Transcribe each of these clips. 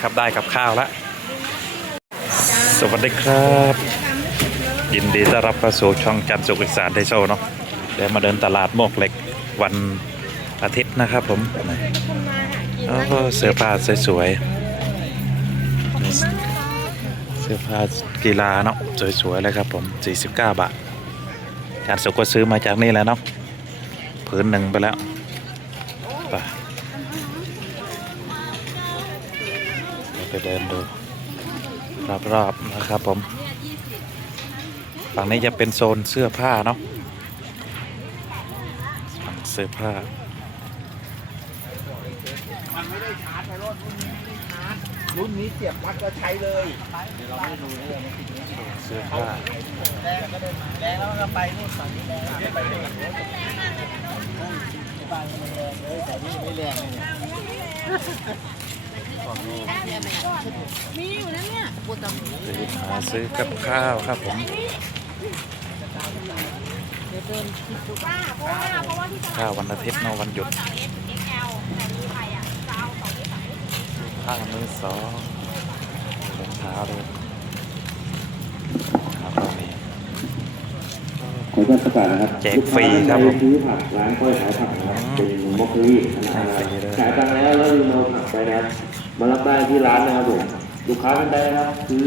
ครับได้กับข้าวล้วสวัสดีครับ ยินดีต้อนรับเข้าสู่ช่องจันทร์สุขอีสานไทยโซเนาะเดี๋ยวมาเดินตลาดโมกเหล็กวันอาทิตย์นะครับผมแล้วก็เสื้อผ้าสวยๆเสื้อผ้ากีฬาเนาะสวยๆเลยครับผม 49 บาทจานสุกก็ซื้อมาจากนี่แหล้วเนาะผืนหนึ่งไปแล้ว เดี๋ยวไปเดินดู รอบๆนะครับผม ฝั่งนี้จะเป็นโซนเสื้อผ้าเนาะฝั่งเสื้อผ้ารุ่นนี้เสียบปลั๊กก็ใช้เลยเสื้อผ้าแรงก็เดินมาแรงแล้วก็ไปนู่นฝั่งนี้แรงก็ไปนู่นบ้านก็ไม่แรงเลยแต่นี่ไม่แรงเลย หาซื้อกับข้าวครับผมป้าเพราะว่าเพราะว่าที่ตลาดข้าววันอาทิตย์เนาะวันหยุดสาวเอสเอ็กแอลแต่มีใครอะจะเอาสองที่สามข้าวมือสองรองเท้าเลยรองเท้าก็มีขออนุญาตประกาศนะครับแจกฟรีครับผมลูกค้าท่านใดซื้อผักร้านกล้อยขายผักนะครับเป็นมอคเคอรี่ขนาดให้ฟรีด้วยขายตังค์แล้วแล้วลืมเอาผักไปนะครับ มารับได้ที่ร้านนะครับผมลูกค้าท่านใดนะครับซื้อ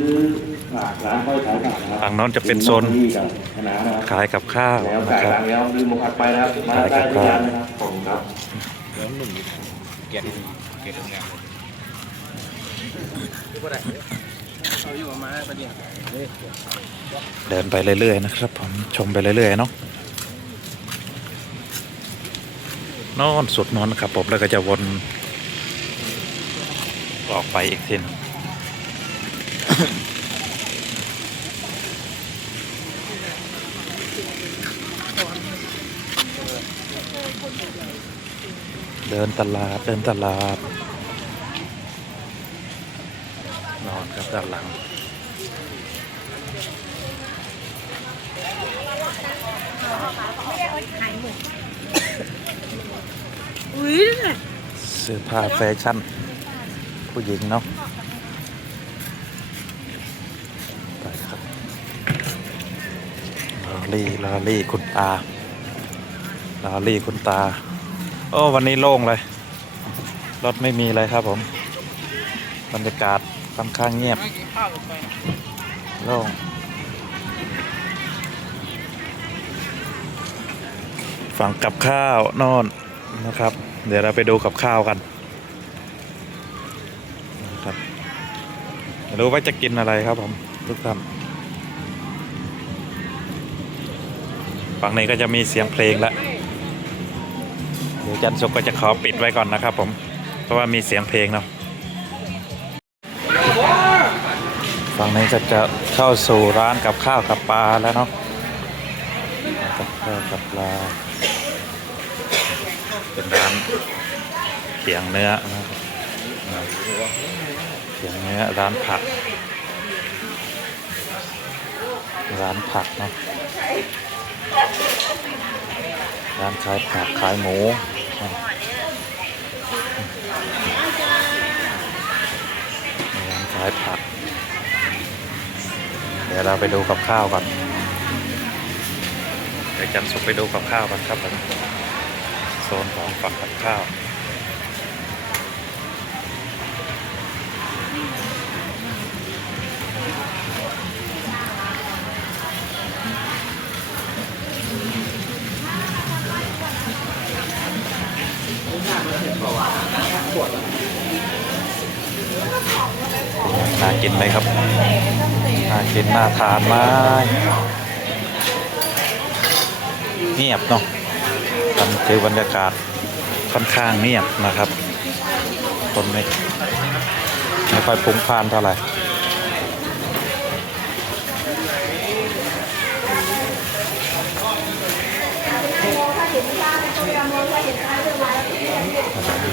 ผักร้านกล้อยขายผักนะครับฝั่งโน้นจะเป็นโซนมอคเคอรี่กับคณะนะครับขายกับข้าวแล้วนะจ่ายครับตังค์แล้วลืมเอาผักไปนะครับมารับได้ที่ร้านนะครับผมครับเอาอยู่มาประเดี๋ยวเดินไปเรื่อยๆนะครับผมชมไปเรื่อยๆเนาะโนอนสุดโนอนครับผมแล้วก็จะวน ออกไปอีกทีหนึงเดินตลาด เดินตลาด นอนครับด้านหลัง อุ้ยเนี่ยเสื้อผ้าแฟชั่น ผู้หญิงเนาะไปครับลอรี่ลอรี่คุณตาลอรี่คุณตา โอ้วันนี้โล่งเลย รถไม่มีเลยครับผม บรรยากาศค่อนข้างเงียบโล่งฝั่งกับข้าวนอนนะครับ เดี๋ยวเราไปดูกับข้าวกัน ครับรู้ว่าจะกินอะไรครับผมทุกท่านฝั่งนี้ก็จะมีเสียงเพลงแล้วเดี๋ยวจันสุกก็จะขอปิดไว้ก่อนนะครับ ผม เพราะว่ามีเสียงเพลงเนาะฝั่งนี้ก็จะเข้าสู่ร้านกับข้าวกับปลาแล้วเนาะกับข้าวกับปลาเป็นร้านเขียงเนื้อนะครับ เขียงเนื้อร้านผัก ร้านผักเนาะร้านขายผักขายหมูร้านขายผัก เดี๋ยวเราไปดูกับข้าวก่อนเดี๋ยวจันสุกไปดูกับข้าวกันครับผมโซนของฝั่งกับข้าว น่ากินไหมครับ น่ากินน่าทานไหมเงียบเนาะมันคือบรรยากาศค่อนข้างเงียบนะครับ คนไม่ไม่ค่อยพลุ้งพล่านเท่าไหร่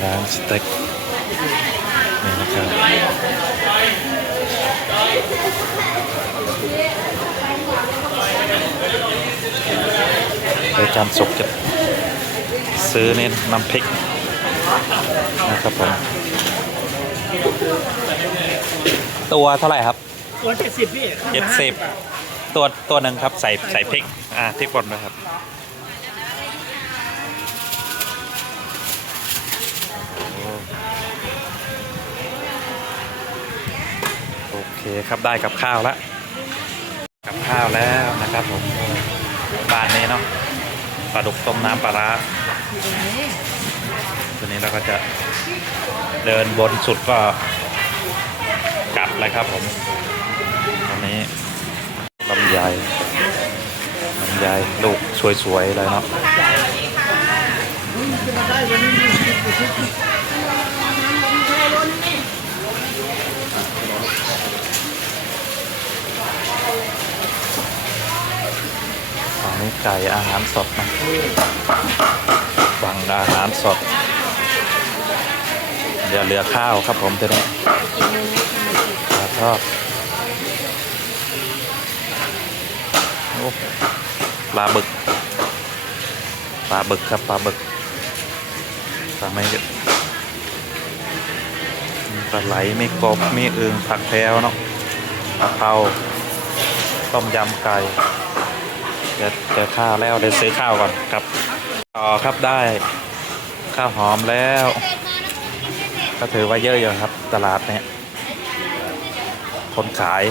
ร้านสเต็ก นี่นะครับโดยการสุกจะซื้อเน้นน้ำพริกนะครับผมตัวเท่าไหร่ครับตัวเจ็ดสิบพี่เจ็ดสิบตัวตัวหนึ่งครับใส่ใส่พริกอ่าพริกป่นนะครับ คครับได้กับข้าวแล้วกับข้าวแล้วนะครับผมบ้านนี้เนาะปลาดุกต้มน้ำปลาร้าตัวนี้เราก็จะเดินบนสุดก็กลับเลยครับผมอันนี้ลำไยลำไยลูกสวยๆเลยเนาะ นี้ไก่อาหารสดนะฝั่งอาหารสด เดี๋ยวเหลือข้าวครับผมตัวนี้ปลาทอดปลาบึก ปลาบึกครับปลาบึกฝั่งนี้ก็มีปลาไหลไมีกบไมีอึ่งผักแพรวเนาะปลาเผาต้มยำไก่ เดี๋ยวเจอข้าวแล้วเดี๋ยวซื้อข้าวก่อนครับต่อครับได้ ข้าวหอมแล้ว ก็ถือว่าเยอะอยู่ครับ ตลาดเนี่ย คนขาย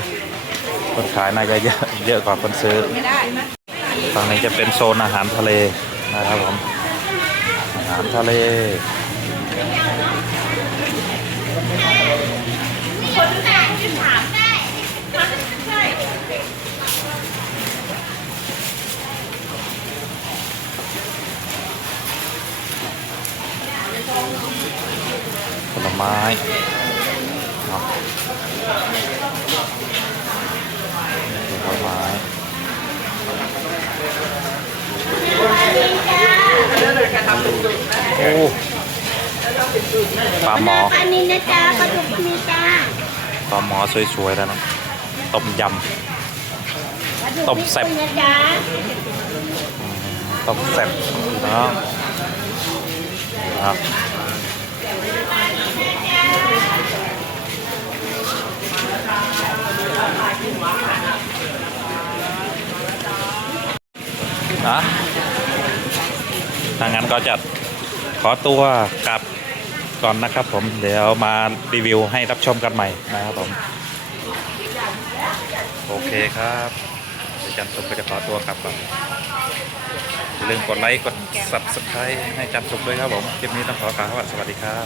คนขายน่าจะเยอะเยอะกว่าคนซื้อฝั่งนี้จะเป็นโซนอาหารทะเลนะครับผมอาหารทะเล คนแรกที่ถามได้ใช่ ผล ไม้เนาะผลไม้โอ้ปลาหมออันนี้นะจ๊ะปลาดุกมีจ้าปลาหมอสวยๆแล้วนะต้มยำต้มแซ่บต้มแซ่บนะครับ นะถ้างั้นก็จะขอตัวกลับก่อนนะครับผมเดี๋ยวมารีวิวให้รับชมกันใหม่นะครับผม โอเคครับเดี๋ยวจันทร์สุขก็จะขอตัวกลับก่อนอย่าลืมกดไลค์กด subscribe ให้จันทร์สุขด้วยครับผมคลิปนี้ต้องขอกล่าวว่าสวัสดีครับ